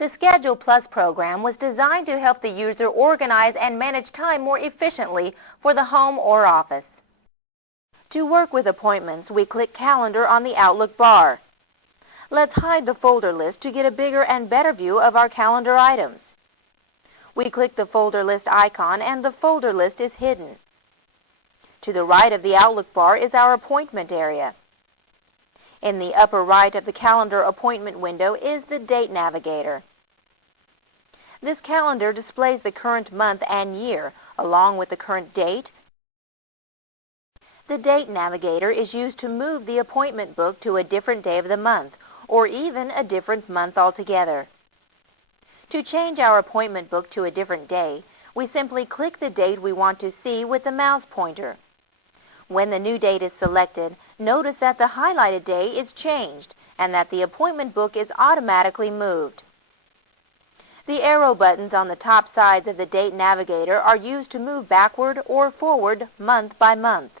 The Schedule Plus program was designed to help the user organize and manage time more efficiently for the home or office. To work with appointments, we click Calendar on the Outlook bar. Let's hide the folder list to get a bigger and better view of our calendar items. We click the folder list icon and the folder list is hidden. To the right of the Outlook bar is our appointment area. In the upper right of the calendar appointment window is the Date Navigator. This calendar displays the current month and year, along with the current date. The Date Navigator is used to move the appointment book to a different day of the month, or even a different month altogether. To change our appointment book to a different day, we simply click the date we want to see with the mouse pointer. When the new date is selected, notice that the highlighted day is changed and that the appointment book is automatically moved. The arrow buttons on the top sides of the Date Navigator are used to move backward or forward month by month.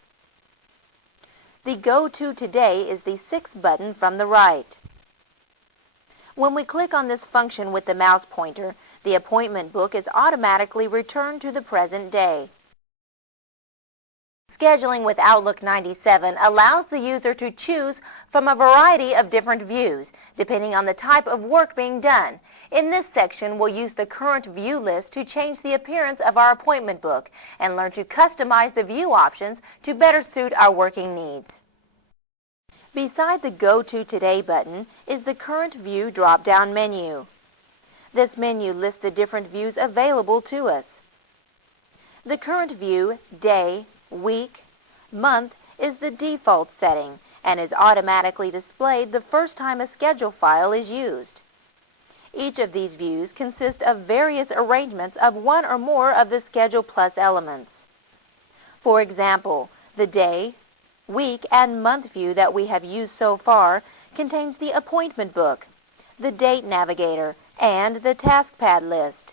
The Go to Today is the sixth button from the right. When we click on this function with the mouse pointer, the appointment book is automatically returned to the present day. Scheduling with Outlook 97 allows the user to choose from a variety of different views, depending on the type of work being done. In this section, we'll use the current view list to change the appearance of our appointment book and learn to customize the view options to better suit our working needs. Beside the Go to Today button is the Current View drop-down menu. This menu lists the different views available to us. The current view, day, week, month is the default setting and is automatically displayed the first time a schedule file is used. Each of these views consists of various arrangements of one or more of the Schedule Plus elements. For example, the day, week, and month view that we have used so far contains the appointment book, the Date Navigator, and the TaskPad list.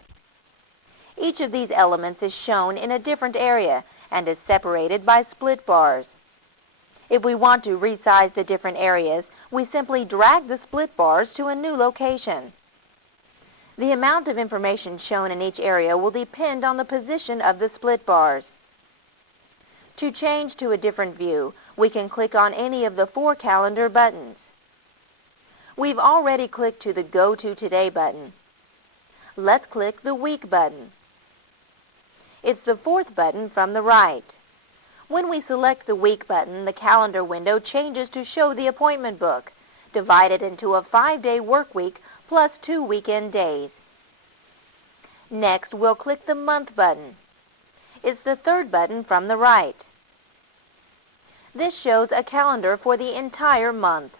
Each of these elements is shown in a different area and is separated by split bars. If we want to resize the different areas, we simply drag the split bars to a new location. The amount of information shown in each area will depend on the position of the split bars. To change to a different view, we can click on any of the 4 calendar buttons. We've already clicked to the Go to Today button. Let's click the Week button. It's the 4th button from the right. When we select the Week button, the calendar window changes to show the appointment book, divided into a 5-day work week plus 2 weekend days. Next, we'll click the Month button. It's the 3rd button from the right. This shows a calendar for the entire month.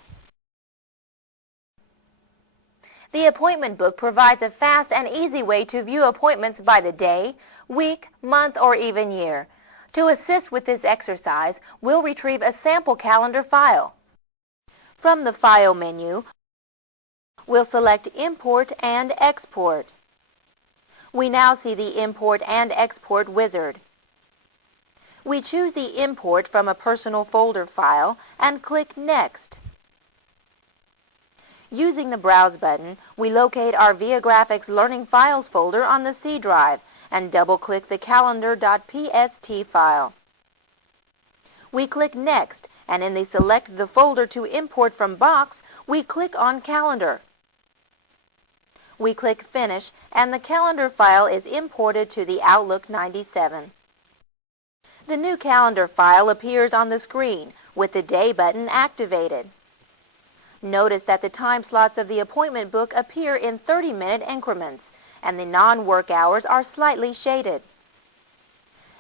The appointment book provides a fast and easy way to view appointments by the day, week, month, or even year. To assist with this exercise, we'll retrieve a sample calendar file. From the File menu, we'll select Import and Export. We now see the Import and Export wizard. We choose the import from a personal folder file and click Next. Using the Browse button, we locate our Viagrafix Learning Files folder on the C drive and double-click the calendar.pst file. We click Next, and in the Select the Folder to Import from box, we click on Calendar. We click Finish, and the calendar file is imported to the Outlook 97. The new calendar file appears on the screen with the Day button activated. Notice that the time slots of the appointment book appear in 30-minute increments, and the non-work hours are slightly shaded.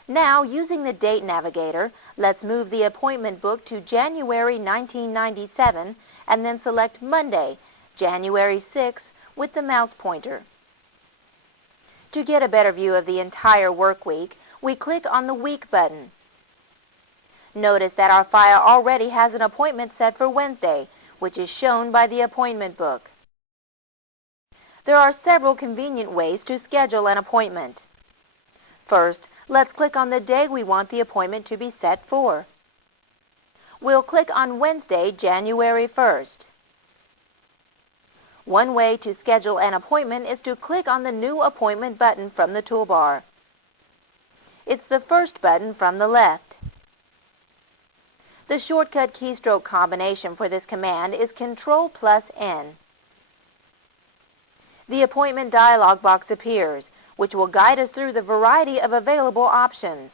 Now, using the Date Navigator, let's move the appointment book to January 1997 and then select Monday, January 6, with the mouse pointer. To get a better view of the entire work week, we click on the Week button. Notice that our file already has an appointment set for Wednesday, which is shown by the appointment book. There are several convenient ways to schedule an appointment. First, let's click on the day we want the appointment to be set for. We'll click on Wednesday, January 1st. One way to schedule an appointment is to click on the New Appointment button from the toolbar. It's the first button from the left. The shortcut keystroke combination for this command is Ctrl+N. The appointment dialog box appears, which will guide us through the variety of available options.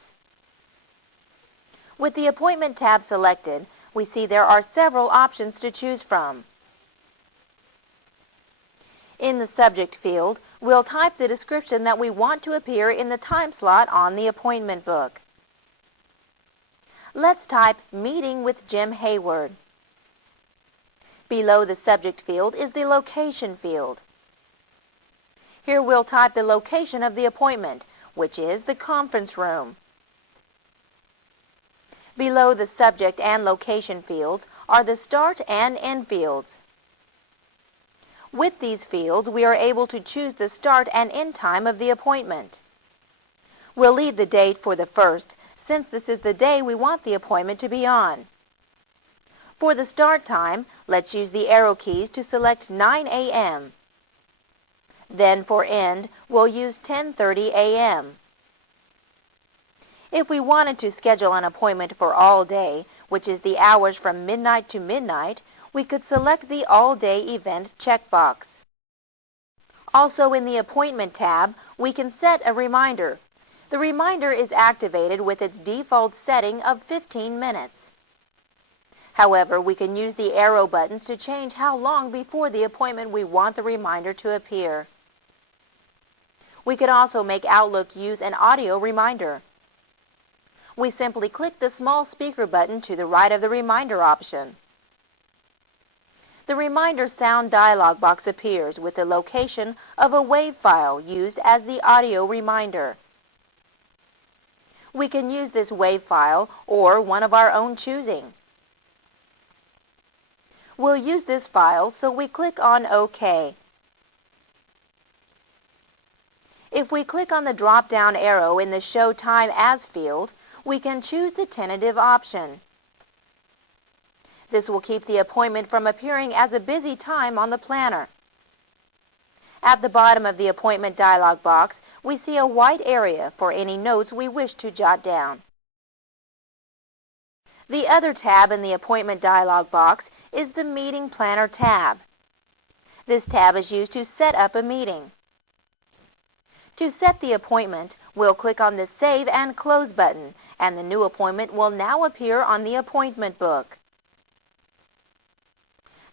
With the Appointment tab selected, we see there are several options to choose from. In the subject field, we'll type the description that we want to appear in the time slot on the appointment book. Let's type Meeting with Jim Hayward. Below the subject field is the Location field. Here we'll type the location of the appointment, which is the conference room. Below the subject and location fields are the start and end fields. With these fields, we are able to choose the start and end time of the appointment. We'll leave the date for the first, since this is the day we want the appointment to be on. For the start time, let's use the arrow keys to select 9 a.m. Then for end, we'll use 10:30 a.m. If we wanted to schedule an appointment for all day, which is the hours from midnight to midnight, we could select the All Day Event checkbox. Also in the Appointment tab, we can set a reminder. The reminder is activated with its default setting of 15 minutes. However, we can use the arrow buttons to change how long before the appointment we want the reminder to appear. We can also make Outlook use an audio reminder. We simply click the small speaker button to the right of the reminder option. The Reminder Sound dialog box appears with the location of a WAV file used as the audio reminder. We can use this WAV file or one of our own choosing. We'll use this file, so we click on OK. If we click on the drop-down arrow in the Show Time As field, we can choose the tentative option. This will keep the appointment from appearing as a busy time on the planner. At the bottom of the appointment dialog box, we see a white area for any notes we wish to jot down. The other tab in the appointment dialog box is the Meeting Planner tab. This tab is used to set up a meeting. To set the appointment, we'll click on the Save and Close button, and the new appointment will now appear on the appointment book.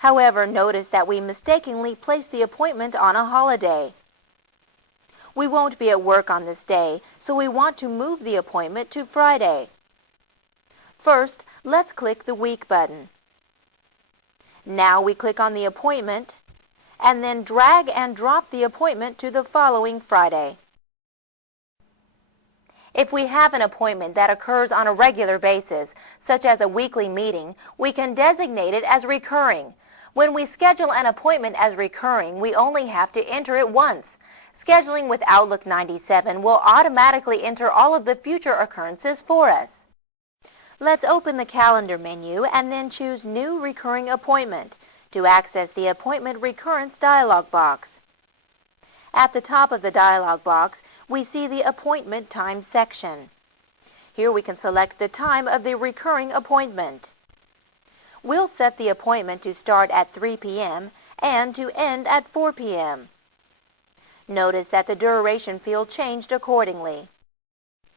However, notice that we mistakenly placed the appointment on a holiday. We won't be at work on this day, so we want to move the appointment to Friday. First, let's click the Week button. Now we click on the appointment, and then drag and drop the appointment to the following Friday. If we have an appointment that occurs on a regular basis, such as a weekly meeting, we can designate it as recurring. When we schedule an appointment as recurring, we only have to enter it once. Scheduling with Outlook 97 will automatically enter all of the future occurrences for us. Let's open the Calendar menu and then choose New Recurring Appointment to access the Appointment Recurrence dialog box. At the top of the dialog box, we see the Appointment Time section. Here we can select the time of the recurring appointment. We'll set the appointment to start at 3 p.m. and to end at 4 p.m. Notice that the duration field changed accordingly.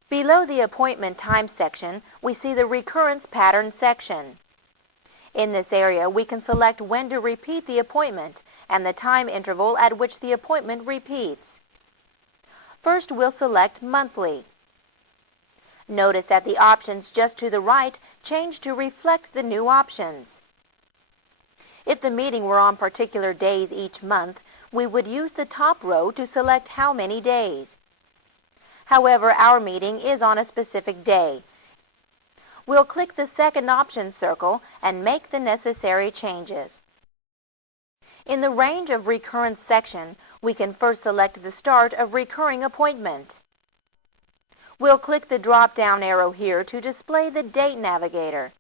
Below the Appointment Time section, we see the Recurrence Pattern section. In this area, we can select when to repeat the appointment and the time interval at which the appointment repeats. First, we'll select Monthly. Notice that the options just to the right change to reflect the new options. If the meeting were on particular days each month, we would use the top row to select how many days. However, our meeting is on a specific day. We'll click the second option circle and make the necessary changes. In the Range of Recurrence section, we can first select the start of recurring appointment. We'll click the drop-down arrow here to display the Date Navigator.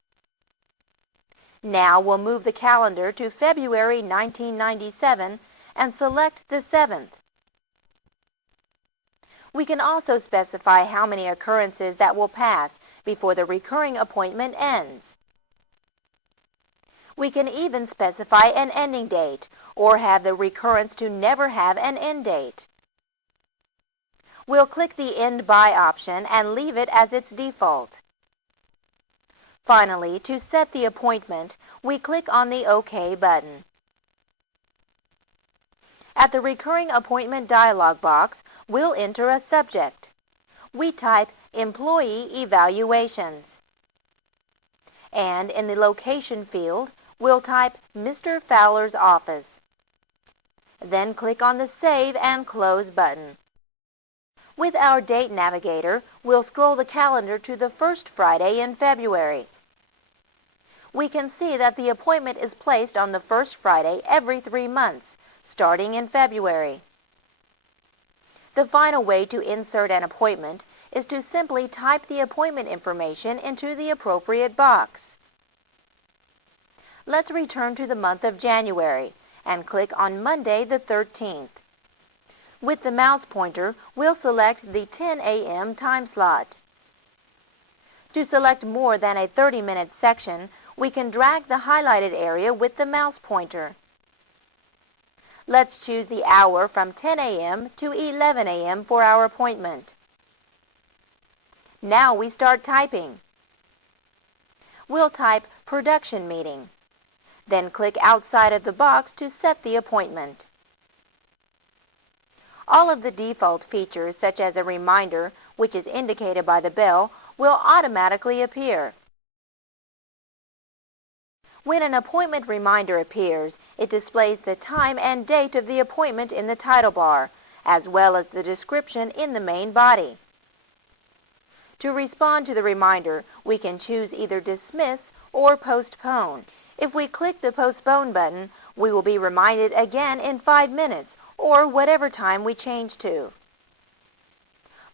Now we'll move the calendar to February 1997 and select the 7th. We can also specify how many occurrences that will pass before the recurring appointment ends. We can even specify an ending date or have the recurrence to never have an end date. We'll click the End By option and leave it as its default. Finally, to set the appointment, we click on the OK button. At the Recurring Appointment dialog box, we'll enter a subject. We type Employee Evaluations. And in the Location field, we'll type Mr. Fowler's office. Then click on the Save and Close button. With our Date Navigator, we'll scroll the calendar to the first Friday in February. We can see that the appointment is placed on the first Friday every 3 months, starting in February. The final way to insert an appointment is to simply type the appointment information into the appropriate box. Let's return to the month of January and click on Monday the 13th. With the mouse pointer, we'll select the 10 a.m. time slot. To select more than a 30-minute section, we can drag the highlighted area with the mouse pointer. Let's choose the hour from 10 a.m. to 11 a.m. for our appointment. Now we start typing. We'll type Production Meeting. Then click outside of the box to set the appointment. All of the default features, such as a reminder, which is indicated by the bell, will automatically appear. When an appointment reminder appears, it displays the time and date of the appointment in the title bar, as well as the description in the main body. To respond to the reminder, we can choose either Dismiss or Postpone. If we click the Postpone button, we will be reminded again in 5 minutes, or whatever time we change to.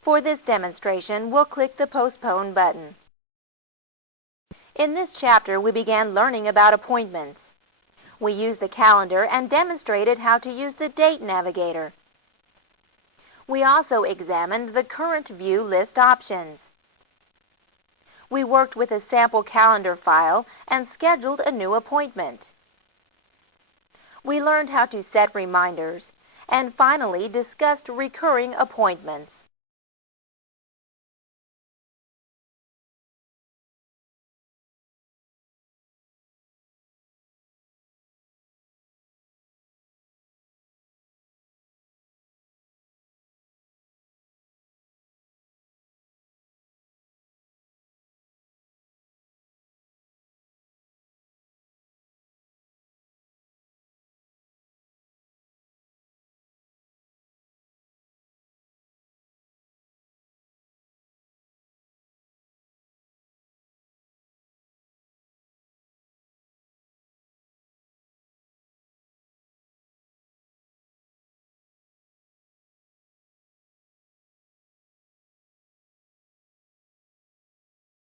For this demonstration, we'll click the Postpone button. In this chapter, we began learning about appointments. We used the calendar and demonstrated how to use the Date Navigator. We also examined the Current View list options. We worked with a sample calendar file and scheduled a new appointment. We learned how to set reminders and finally discussed recurring appointments.